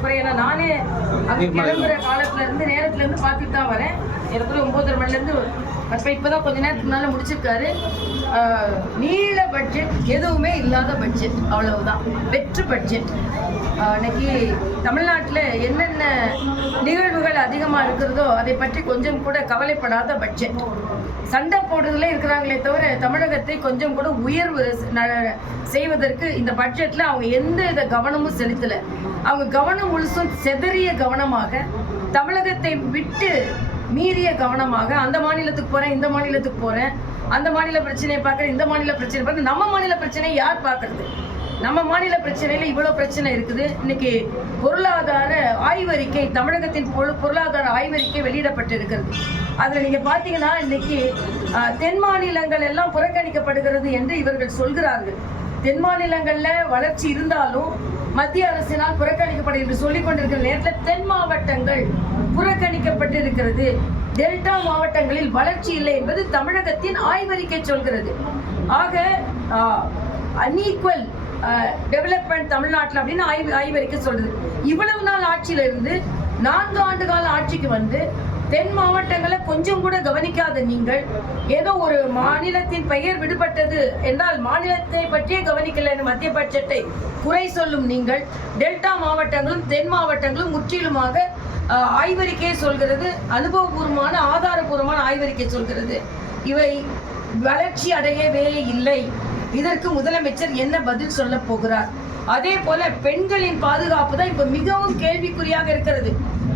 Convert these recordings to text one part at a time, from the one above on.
ஏறக்குறைய நானே அங்கே கிளம்புற காலத்துல இருந்து நேரத்துல இருந்து பார்த்துட்டு தான் வரேன். ஏறக்குறைய 9:30 மணிலேருந்து இப்போதான் கொஞ்ச நேரத்துக்கு முன்னால முடிச்சிருக்காரு. நீள பட்ஜெட், எதுவுமே இல்லாத பட்ஜெட், அவ்வளவுதான். வெற்று பட்ஜெட். இன்னைக்கு தமிழ்நாட்டில் என்னென்ன நிகழ்வுகள் அதிகமாக இருக்கிறதோ அதை பற்றி கொஞ்சம் கூட கவலைப்படாத பட்ஜெட். சண்டை போடுறதுல இருக்கிறாங்களே தவிர தமிழகத்தை கொஞ்சம் கூட உயர்வு செய்வதற்கு இந்த பட்ஜெட்டில் அவங்க எந்த வித கவனமும் செலுத்தலை. அவங்க கவனம் முழுசும் செதறிய கவனமாக, தமிழகத்தை விட்டு மீறிய கவனமாக, அந்த மாநிலத்துக்கு போகிறேன், இந்த மாநிலத்துக்கு போகிறேன், அந்த மாநில பிரச்சனையை பார்க்குறேன், இந்த மாநில பிரச்சனை பார்க்குறேன். நம்ம மாநில பிரச்சனையை யார் பார்க்கறது? நம்ம மாநில பிரச்சனையில இவ்வளவு பிரச்சனை இருக்குது. இன்னைக்கு பொருளாதார ஆய்வறிக்கை, தமிழகத்தின் பொருளாதார ஆய்வறிக்கை வெளியிடப்பட்டு இருக்கிறது. அதுல நீங்க பாத்தீங்கன்னா இன்னைக்கு தென் மாநிலங்கள் எல்லாம் புறக்கணிக்கப்படுகிறது என்று இவர்கள் சொல்கிறார்கள். தென் மாநிலங்கள்ல வளர்ச்சி இருந்தாலும் மத்திய அரசினால் புறக்கணிக்கப்படுகிறது சொல்லிக் கொண்டிருக்கிற நேரத்தில் தென் மாவட்டங்கள் புறக்கணிக்கப்பட்டு இருக்கிறது. டெல்டா மாவட்டங்களில் வளர்ச்சி இல்லை என்பது தமிழகத்தின் ஆய்வறிக்கை சொல்கிறது. ஆக அன்ஈக்குவல் டெவலப்மெண்ட் தமிழ்நாட்டில் அப்படின்னு ஆய்வறிக்கை சொல்றது. இவ்வளவு நாள் ஆட்சியில இருந்து 4 ஆண்டு கால ஆட்சிக்கு வந்து தென் மாவட்டங்களை கொஞ்சம் கூட கவனிக்காத நீங்கள், ஏதோ ஒரு மாநிலத்தின் பெயர் விடுபட்டது என்றால் மாநிலத்தை பற்றியே கவனிக்கல என்று மத்திய பட்ஜெட்டை குறை சொல்லும் நீங்கள், டெல்டா மாவட்டங்களும் தென் மாவட்டங்களும் முற்றிலுமாக ஆய்வறிக்கையை சொல்கிறது, அனுபவபூர்வமான ஆதாரபூர்வமான ஆய்வறிக்கை சொல்கிறது, இவை வளர்ச்சி அடையவே இல்லை. இதற்கு முதலமைச்சர் என்ன பதில் சொல்ல போகிறார்? அதே போல பெண்களின் பாதுகாப்பு தான் இப்ப மிகவும் கேள்விக்குறியாக இருக்கிறது.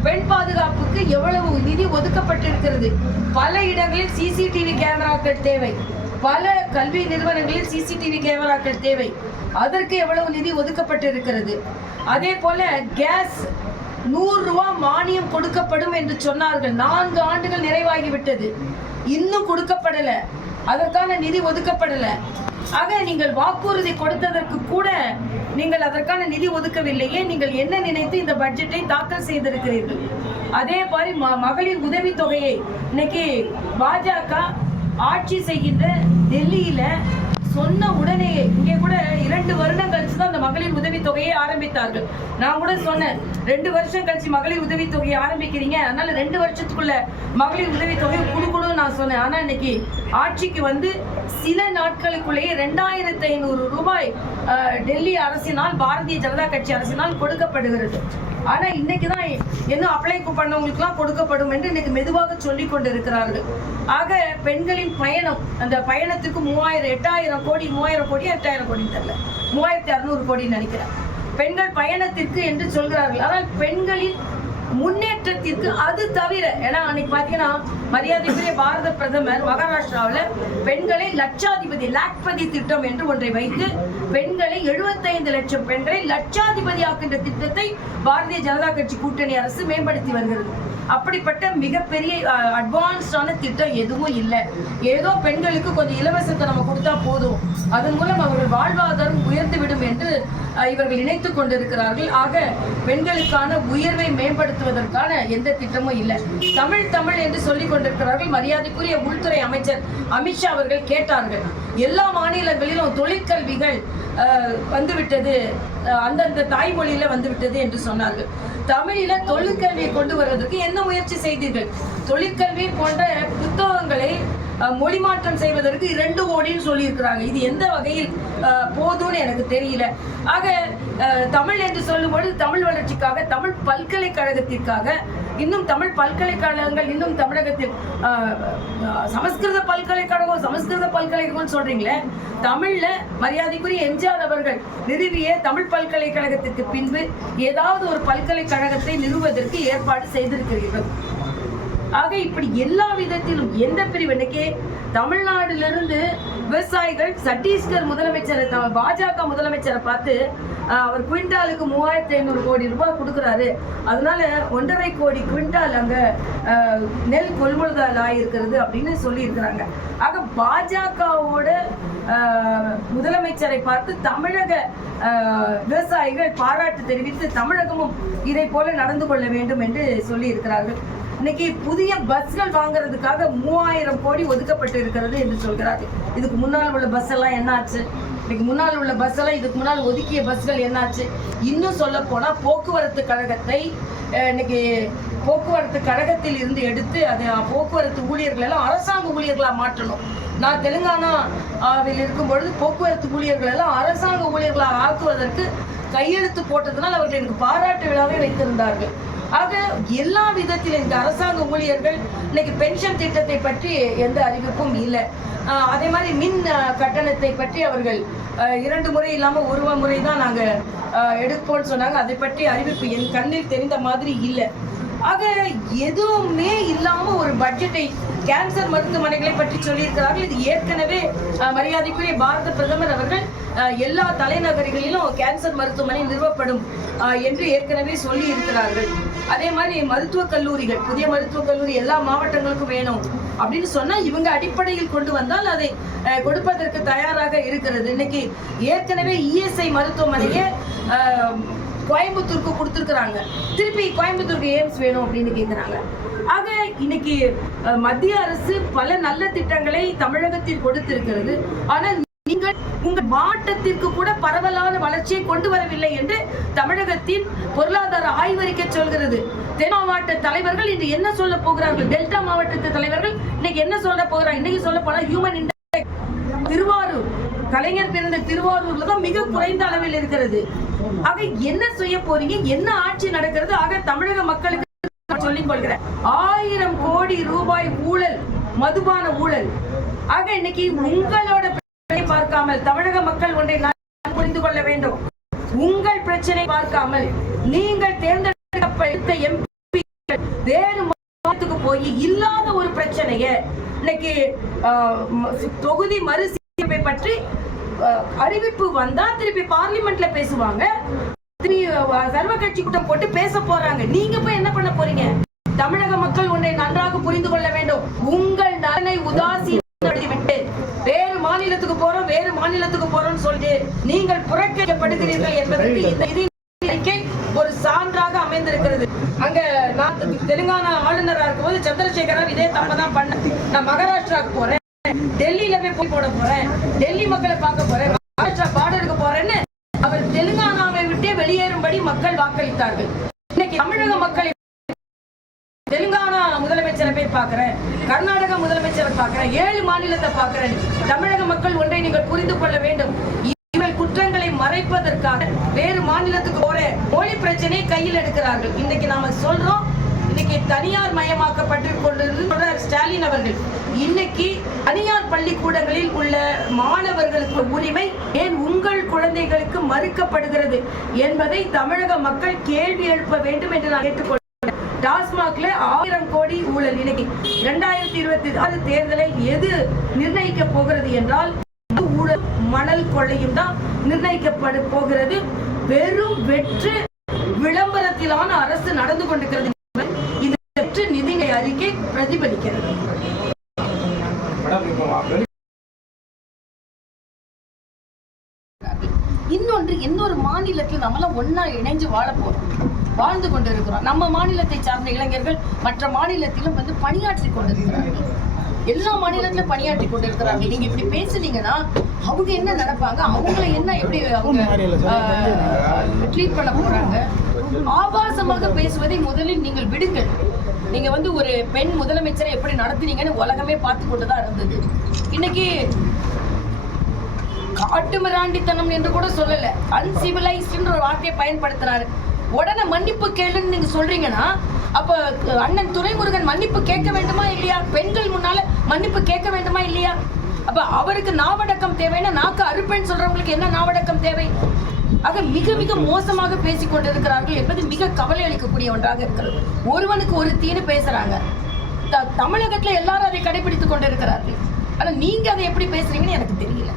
பெண் பாதுகாப்புக்கு எவ்வளவு நிதி ஒதுக்கப்பட்டிருக்கிறது? பல இடங்களில் சிசிடிவி கேமராக்கள் தேவை, பல கல்வி நிறுவனங்களில் சிசிடிவி கேமராக்கள் தேவை. அதற்கு எவ்வளவு நிதி ஒதுக்கப்பட்டு இருக்கிறது? அதே போல கேஸ் 100 ரூபாய் மானியம் கொடுக்கப்படும் என்று சொன்னார்கள். 4 ஆண்டுகள் நிறைவாகிவிட்டது, இன்னும் கொடுக்கப்படல, அதற்கான நிதி ஒதுக்கப்படல. ஆக நீங்கள் வாக்குறுதி கொடுத்ததற்கு கூட நீங்கள் அதற்கான நிதி ஒதுக்கவில்லையே. நீங்கள் என்ன நினைத்து இந்த பட்ஜெட்டை தாக்கல் செய்திருக்கிறீர்கள்? அதே மாதிரி மகளிர் உதவி தொகையை இன்னைக்கு பாஜக ஆட்சி செய்கின்ற டெல்லியில சொன்ன உடனே, இங்கே கூட 2 வருடம் கழிச்சு தான் அந்த மகளிர் உதவி தொகையை ஆரம்பித்தார்கள். நான் கூட சொன்னேன், 2 வருஷம் கழிச்சு மகளிர் உதவி தொகையை ஆரம்பிக்கிறீங்க, அதனால 2 வருஷத்துக்குள்ள மகளிர் உதவி தொகையை கொடுக்கணும்னு நான் சொன்னேன். ஆனா இன்னைக்கு ஆட்சிக்கு வந்து சில நாட்களுக்குள்ளேயே 2500 ரூபாய் டெல்லி அரசினால், பாரதிய ஜனதா கட்சி அரசினால் கொடுக்கப்படுகிறது. ஆனா இன்னைக்குதான் இன்னும் அப்ளை பண்ணவங்களுக்குலாம் கொடுக்கப்படும் என்று இன்னைக்கு மெதுவாக சொல்லி கொண்டு இருக்கிறார்கள். ஆக பெண்களின் பயணம், அந்த பயணத்துக்கு 8,000 கோடி 8,000 கோடி தெரியல, 3,600 கோடி நினைக்கிறேன், பெண்கள் பயணத்திற்கு என்று சொல்கிறார்கள். ஆனால் பெண்களின் முன்னேற்றத்திற்கு அது தவிர, ஏன்னா அன்னைக்கு பாத்தீங்கன்னா மரியாதைக்குரிய பாரத பிரதமர் மகாராஷ்டிராவில் பெண்களை லட்சாதிபதி, லாக்பதி திட்டம் என்று ஒன்றை வைத்து பெண்களை 75 லட்சம் பெண்களை லட்சாதிபதி ஆக்கின்ற திட்டத்தை பாரதிய ஜனதா கட்சி கூட்டணி அரசு மேம்படுத்தி வருகிறது. அப்படிப்பட்ட மிகப்பெரிய அட்வான்ஸ்டான திட்டம் எதுவும் இல்லை. ஏதோ பெண்களுக்கு கொஞ்சம் இலவசத்தை நம்ம கொடுத்தா போதும், அதன் மூலம் அவர்கள் வாழ்வாதாரம் உயர்ந்துவிடும் என்று இவர்கள் நினைத்துக் கொண்டிருக்கிறார்கள். ஆக பெண்களுக்கான உயர்வை மேம்படுத்துவதற்கான எந்த திட்டமும் இல்லை. தமிழ் என்று சொல்லிக் கொண்டிருக்கிறார்கள். மரியாதைக்குரிய உள்துறை அமைச்சர் அமித்ஷா அவர்கள் கேட்டார்கள், எல்லா மாநிலங்களிலும் தொழிற்கல்விகள் வந்துவிட்டது, அந்தந்த தாய்மொழியில வந்துவிட்டது என்று சொன்னார்கள். தமிழில தொழிற்கல்வியை கொண்டு வருவதற்கு என்ன முயற்சி செய்தீர்கள்? தொழிற்கல்வி போன்ற புத்தகங்களை மொழி மாற்றம் செய்வதற்கு 2 கோடின்னு சொல்லி இருக்கிறாங்க. இது எந்த வகையில் போதும்னு எனக்கு தெரியல. ஆக தமிழ் என்று சொல்லும்போது தமிழ் வளர்ச்சிக்காக, தமிழ் பல்கலைக்கழகத்திற்காக, இன்னும் தமிழ் பல்கலைக்கழகங்கள் இன்னும் தமிழகத்தில் சமஸ்கிருத பல்கலைக்கழகம் சொல்றீங்களே, தமிழ்ல மரியாதைக்குரிய எம்ஜிஆர் அவர்கள் நிறுவிய தமிழ் பல்கலைக்கழகத்திற்கு பின்பு ஏதாவது ஒரு பல்கலைக்கழகத்தை நிறுவுவதற்கு ஏற்பாடு செய்திருக்கிறீர்கள். ஆக இப்படி எல்லா விதத்திலும் எந்த பிரிவு, இன்னைக்கு தமிழ்நாட்டிலிருந்து விவசாயிகள் சத்தீஸ்கர் முதலமைச்சரை, பாஜக முதலமைச்சரை பார்த்து அவர் குவிண்டாலுக்கு 3,500 கோடி ரூபாய் கொடுக்குறாரு, அதனால 1.5 கோடி குவிண்டால் அங்க நெல் கொள்முதல் ஆகியிருக்கிறது அப்படின்னு சொல்லி இருக்கிறாங்க. ஆக பாஜகவோட முதலமைச்சரை பார்த்து தமிழக விவசாயிகள் பாராட்டு தெரிவித்து தமிழகமும் இதை போல நடந்து கொள்ள வேண்டும் என்று சொல்லி இருக்கிறார்கள். இன்னைக்கு புதிய பஸ்கள் வாங்குறதுக்காக 3,000 கோடி ஒதுக்கப்பட்டு இருக்கிறது என்று சொல்கிறார்கள். இதுக்கு முன்னால் உள்ள பஸ் எல்லாம் என்ன ஆச்சு? இன்னைக்கு முன்னால் உள்ள பஸ் எல்லாம் இதுக்கு முன்னால் ஒதுக்கிய பஸ்கள் என்னாச்சு? இன்னும் சொல்ல போனா போக்குவரத்து கழகத்தை இன்னைக்கு போக்குவரத்து கழகத்தில் இருந்து எடுத்து அது போக்குவரத்து ஊழியர்கள் எல்லாம் அரசாங்க ஊழியர்களா மாற்றணும். நான் தெலுங்கானாவில் இருக்கும் பொழுது போக்குவரத்து ஊழியர்கள் எல்லாம் அரசாங்க ஊழியர்களாக ஆக்குவதற்கு கையெழுத்து போட்டதுனால் அவர்கள் எனக்கு பாராட்டு விழாவை வைத்திருந்தார்கள். ஆக எல்லா விதத்திலும் இந்த அரசாங்க ஊழியர்கள் இன்னைக்கு பென்ஷன் திட்டத்தை பற்றி எந்த அறிவிப்பும் இல்லை. அதே மாதிரி மின் கட்டணத்தை பற்றி அவர்கள் 2 முறை இல்லாமல் 1 முறை தான் நாங்கள் எடுப்போம்னு சொன்னாங்க. அதை பற்றி அறிவிப்பு என் கண்ணில் தெரிந்த மாதிரி இல்லை. ஆக எதுவுமே இல்லாம ஒரு பட்ஜெட்டை கேன்சர் மருத்துவமனைகளை பற்றி சொல்லியிருக்கிறார்கள். இது ஏற்கனவே மரியாதைக்குரிய பாரத பிரதமர் அவர்கள் எல்லா தலைநகரிகளிலும் கேன்சர் மருத்துவமனை நிறுவப்படும் என்று ஏற்கனவே சொல்லி இருக்கிறார்கள். அதே மாதிரி மருத்துவக் கல்லூரிகள், புதிய மருத்துவக் கல்லூரி எல்லா மாவட்டங்களுக்கும் வேணும் அப்படின்னு சொன்னா இவங்க அடிப்படையில் கொண்டு வந்தால் அதை கொடுப்பதற்கு தயாராக இருக்கிறது. இன்னைக்கு ஏற்கனவே இஎஸ்ஐ மருத்துவமனையை கோயம்புத்தூருக்கு கொடுத்துருக்குறாங்க. திருப்பி கோயம்புத்தூருக்கு எய்ம்ஸ் வேணும் அப்படின்னு கேட்குறாங்க. ஆக இன்னைக்கு மத்திய அரசு பல நல்ல திட்டங்களை தமிழகத்தில் கொடுத்திருக்கிறது. ஆனால் நீங்கள் உங்கள் மாவட்டத்திற்கு கூட பரவலான வளர்ச்சியை கொண்டு வரவில்லை என்று தமிழகத்தின் பொருளாதார ஆய்வறிக்கை சொல்கிறது. தென் மாவட்ட தலைவர்கள் இன்று என்ன சொல்ல போகிறார்கள்? டெல்டா மாவட்டத்து தலைவர்கள் இன்னைக்கு என்ன சொல்ல போகிறாங்க? இன்னைக்கு சொல்ல போனா ஹியூமன் இன்டெக்ஸ் திருவாரூர், கலைஞர் பிறந்த திருவாரூர்ல தான் மிக குறைந்த அளவில் இருக்கிறது. ஆக என்ன செய்ய போறீங்க? என்ன ஆட்சி நடக்கிறது? ஆக தமிழக மக்களுக்கு சொல்லிக் கொள்கிறேன், 1000 கோடி ரூபாய் ஊழல், மதுபான ஊழல். ஆக இன்னைக்கு உங்களோட பிரச்சனை பார்க்காமல் தமிழக மக்கள் ஒன்றை புரிந்து கொள்ள வேண்டும். உங்கள் பிரச்சனை பார்க்காமல் நீங்கள் தேர்ந்தெடுக்கப்பட்ட எம்பி வேறு மாநிலத்துக்கு போய் இல்லாத ஒரு பிரச்சனைய இன்னைக்கு தொகுதி மறுசீரமைப்பை பற்றி அறிவிப்பு வந்தா திருப்பி பார்லிமெண்ட்ல பேசுவாங்க, சர்வ கட்சி கூட்டம் போட்டு பேச போறாங்க. நீங்க போய் என்ன பண்ண போறீங்க? தமிழக மக்கள் ஒன்றை நன்றாக புரிந்து கொள்ள வேண்டும். உங்கள் நலனை உதாசீனப்படுத்திவிட்டு வேறு மாநிலத்துக்கு போறோம், வேறு மாநிலத்துக்கு போறோம்னு சொல்லிட்டு நீங்கள் புறக்கணிக்கப்படுகிறீர்கள் என்பதற்கு இந்த அறிக்கை ஒரு சான்றாக அமைந்திருக்கிறது. அங்க நான் தெலுங்கானா ஆளுநராக இருக்கும்போது சந்திரசேகரன் இதே தப்ப தான் பண்ண. நான் மகாராஷ்டிராவுக்கு போறேன், டெல்லியில போய் போட போறேன், டெல்லி மக்களை பார்க்க போறேன், மகாராஷ்டிரா பார்டருக்கு போறேன்னு அவர் தெலுங்கானாவை விட்டே வெளியேறும்படி மக்கள் வாக்களித்தார்கள். இன்னைக்கு தமிழக மக்களை தெலுங்கானா முதலமைச்சரை போய் பார்க்கிறேன், கர்நாடக முதலமைச்சரை பார்க்கிறேன், 7 மாநிலத்தை பார்க்கிறேன். தமிழக மக்கள் ஒன்றை நீங்கள் புரிந்து கொள்ள வேண்டும். இவர்கள் குற்றங்களை மறைப்பதற்காக வேறு மாநிலத்துக்கு போற மொழி பிரச்சனையை கையில் எடுக்கிறார்கள். இன்னைக்கு நாம சொல்றோம், இன்னைக்கு தனியார் மயமாக்கப்பட்டு கொண்டிருக்கிற ஸ்டாலின் அவர்கள் இன்னைக்கு தனியார் பள்ளிக்கூடங்களில் உள்ள மாணவர்களுக்கு உரிமை ஏன் உங்கள் குழந்தைகளுக்கு மறுக்கப்படுகிறது என்பதை தமிழக மக்கள் கேள்வி எழுப்ப வேண்டும் என்று நான் கேட்டுக்கொள்கிறேன். டாஸ்மாக்ல 1000 கோடி ஊழல். இன்னைக்கு 2026 தேர்தலை எது நிர்ணயிக்க போகிறது என்றால் ஊழல் மணல் கொள்ளையும் தான் நிர்ணயிக்கப்பட போகிறது. வெறும் வெற்று விளம்பரத்திலான அரசு நடந்து கொண்டிருக்கிறது. இந்த வெற்று நிதிநிலை அறிக்கை பிரதிபலிக்கிறது. இன்னொரு மாநிலத்தில் நம்மளாம் ஒன்னா இணைஞ்சு வாழ போறோம், வாழ்ந்து கொண்டிருக்கிறோம். நம்ம மாநிலத்தை சார்ந்த இளைஞர்கள் மற்ற மாநிலத்திலும் வந்து பணியாற்றி கொண்டிருக்கிறார்கள். எல்லா மாநிலத்திலும் பணியாற்றி கொண்டிருக்கிறார்கள். நீங்க இப்படி பேசுனீங்கன்னா அவங்க என்ன நினைப்பாங்க? அவங்களை என்ன எப்படி அவங்க ட்ரீட் பண்ண போறாங்க? ஆபாசமாக பேசுவதை முதலில் நீங்கள் விடுங்கள். நீங்க வந்து ஒரு பெண் முதலமைச்சரை எப்படி நடத்துனீங்கன்னு உலகமே பார்த்து கொண்டுதான் இருந்தது. இன்னைக்கு காட்டு மிராண்டித்தனம் என்று கூட சொல்லல, அன்சிவிலைஸ்ட்ன்ற ஒரு வார்த்தையை பயன்படுத்துறாரு. உடனே மன்னிப்பு கேளுன்னு நீங்க சொல்றீங்கன்னா அப்ப அண்ணன் துரைமுருகன் மன்னிப்பு கேட்க வேண்டுமா இல்லையா? பெண்கள் முன்னால மன்னிப்பு கேட்க வேண்டுமா இல்லையா? அப்ப அவருக்கு நாவடக்கம் தேவைன்னா நாக்கு அறுப்பேன்னு சொல்றவங்களுக்கு என்ன நாவடக்கம் தேவை? ஆக மிக மிக மோசமாக பேசிக் கொண்டிருக்கிறார்கள் என்பது மிக கவலை அளிக்கக்கூடிய ஒன்றாக இருக்கிறது. ஒருவனுக்கு ஒரு தீனு பேசுறாங்க. தமிழகத்துல எல்லாரும் அதை கடைபிடித்துக் கொண்டிருக்கிறார்கள். ஆனா நீங்க அதை எப்படி பேசுறீங்கன்னு எனக்கு தெரியல.